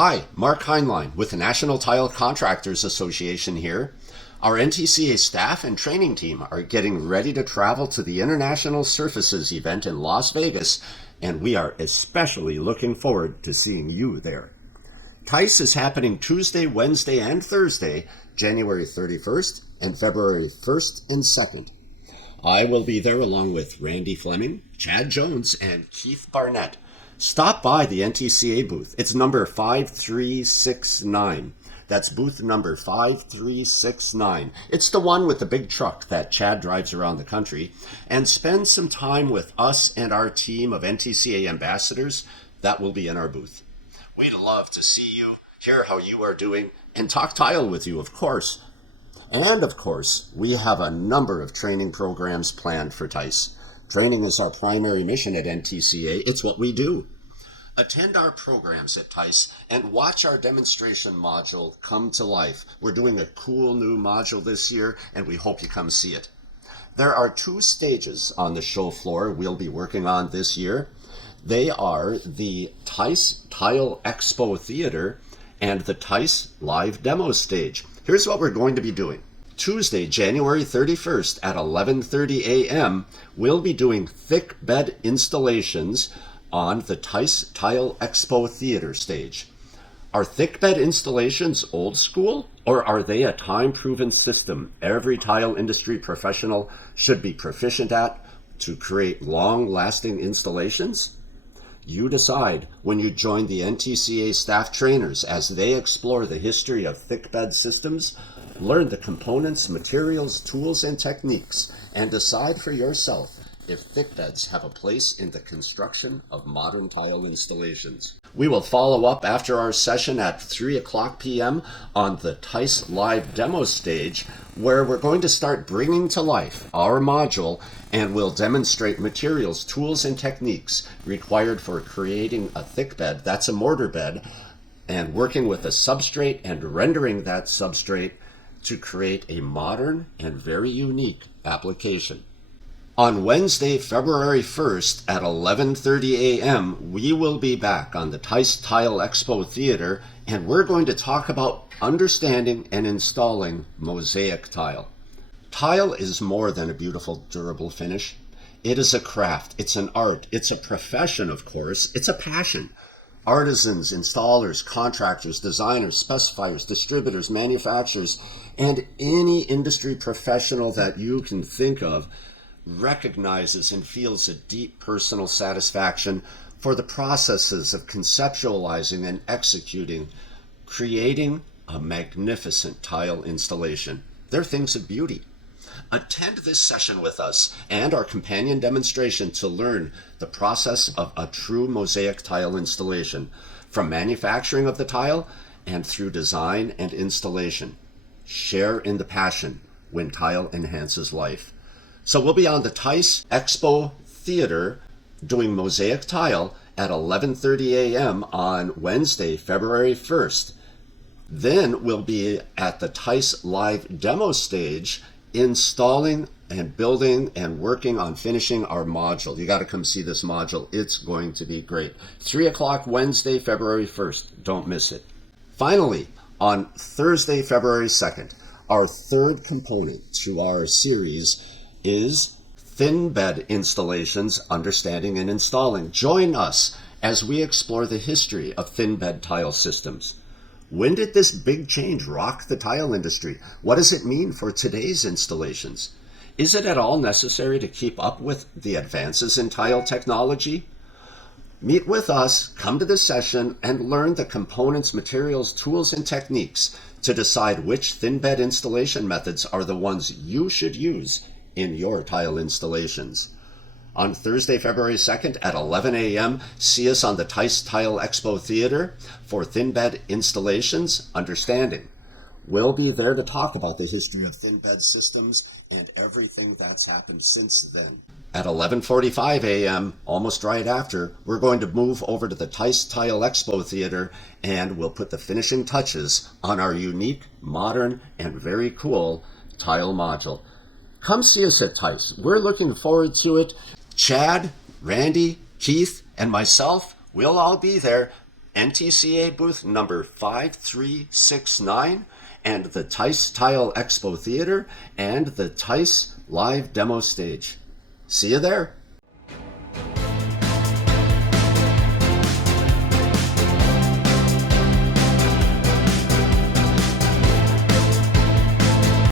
Hi, Mark Heinlein with the National Tile Contractors Association here. Our NTCA staff and training team are getting ready to travel to the International Surfaces event in Las Vegas, and we are especially looking forward to seeing you there. TISE is happening Tuesday, Wednesday, and Thursday, January 31st and February 1st and 2nd. I will be there along with Randy Fleming, Chad Jones, and Keith Barnett. Stop by the NTCA booth. It's number 5369. That's booth number 5369. It's the one with the big truck that Chad drives around the country. And spend some time with us and our team of NTCA ambassadors that will be in our booth. We'd love to see you, hear how you are doing, and talk tile with you, of course. And of course, we have a number of training programs planned for TISE. Training is our primary mission at NTCA. It's what we do. Attend our programs at TISE and watch our demonstration module come to life. We're doing a cool new module this year, and we hope you come see it. There are 2 stages on the show floor we'll be working on this year. They are the TISE Tile Expo Theater and the TISE Live Demo Stage. Here's what we're going to be doing. Tuesday, January 31st at 11:30 a.m., we'll be doing thick bed installations on the TISE Tile Expo Theater stage. Are thick bed installations old school, or are they a time-proven system every tile industry professional should be proficient at to create long-lasting installations? You decide when you join the NTCA staff trainers as they explore the history of thick bed systems, learn the components, materials, tools, and techniques, and decide for yourself if thick beds have a place in the construction of modern tile installations. We will follow up after our session at 3:00 p.m. on the TISE Live Demo stage, where we're going to start bringing to life our module and we'll demonstrate materials, tools, and techniques required for creating a thick bed, that's a mortar bed, and working with a substrate and rendering that substrate to create a modern and very unique application. On Wednesday, February 1st at 11:30 a.m., we will be back on the TISE Tile Expo Theater, and we're going to talk about understanding and installing mosaic tile. Tile is more than a beautiful, durable finish. It is a craft, it's an art, it's a profession, of course, it's a passion. Artisans, installers, contractors, designers, specifiers, distributors, manufacturers, and any industry professional that you can think of recognizes and feels a deep personal satisfaction for the processes of conceptualizing and executing, creating a magnificent tile installation. They're things of beauty. Attend this session with us and our companion demonstration to learn the process of a true mosaic tile installation, from manufacturing of the tile and through design and installation. Share in the passion when tile enhances life. So we'll be on the TISE Expo Theater doing mosaic tile at 11:30 a.m. on Wednesday, February 1st. Then we'll be at the TISE Live Demo stage installing and building and working on finishing our module. You got to come see this module. It's going to be great. 3:00 Wednesday, February 1st. Don't miss it. Finally, on Thursday, February 2nd, our third component to our series is thin bed installations, understanding and installing. Join us as we explore the history of thin bed tile systems. When did this big change rock the tile industry? What does it mean for today's installations? Is it at all necessary to keep up with the advances in tile technology? Meet with us, come to this session, and learn the components, materials, tools, and techniques to decide which thin bed installation methods are the ones you should use in your tile installations. On Thursday, February 2nd at 11 a.m., see us on the TISE Tile Expo Theater for Thin Bed Installations Understanding. We'll be there to talk about the history of thin bed systems and everything that's happened since then. At 11:45 a.m., almost right after, we're going to move over to the TISE Tile Expo Theater and we'll put the finishing touches on our unique, modern, and very cool tile module. Come see us at TISE. We're looking forward to it. Chad, Randy, Keith, and myself, we'll all be there. NTCA booth number 5369, and the TISE Tile Expo Theater, and the TISE live demo stage. See you there.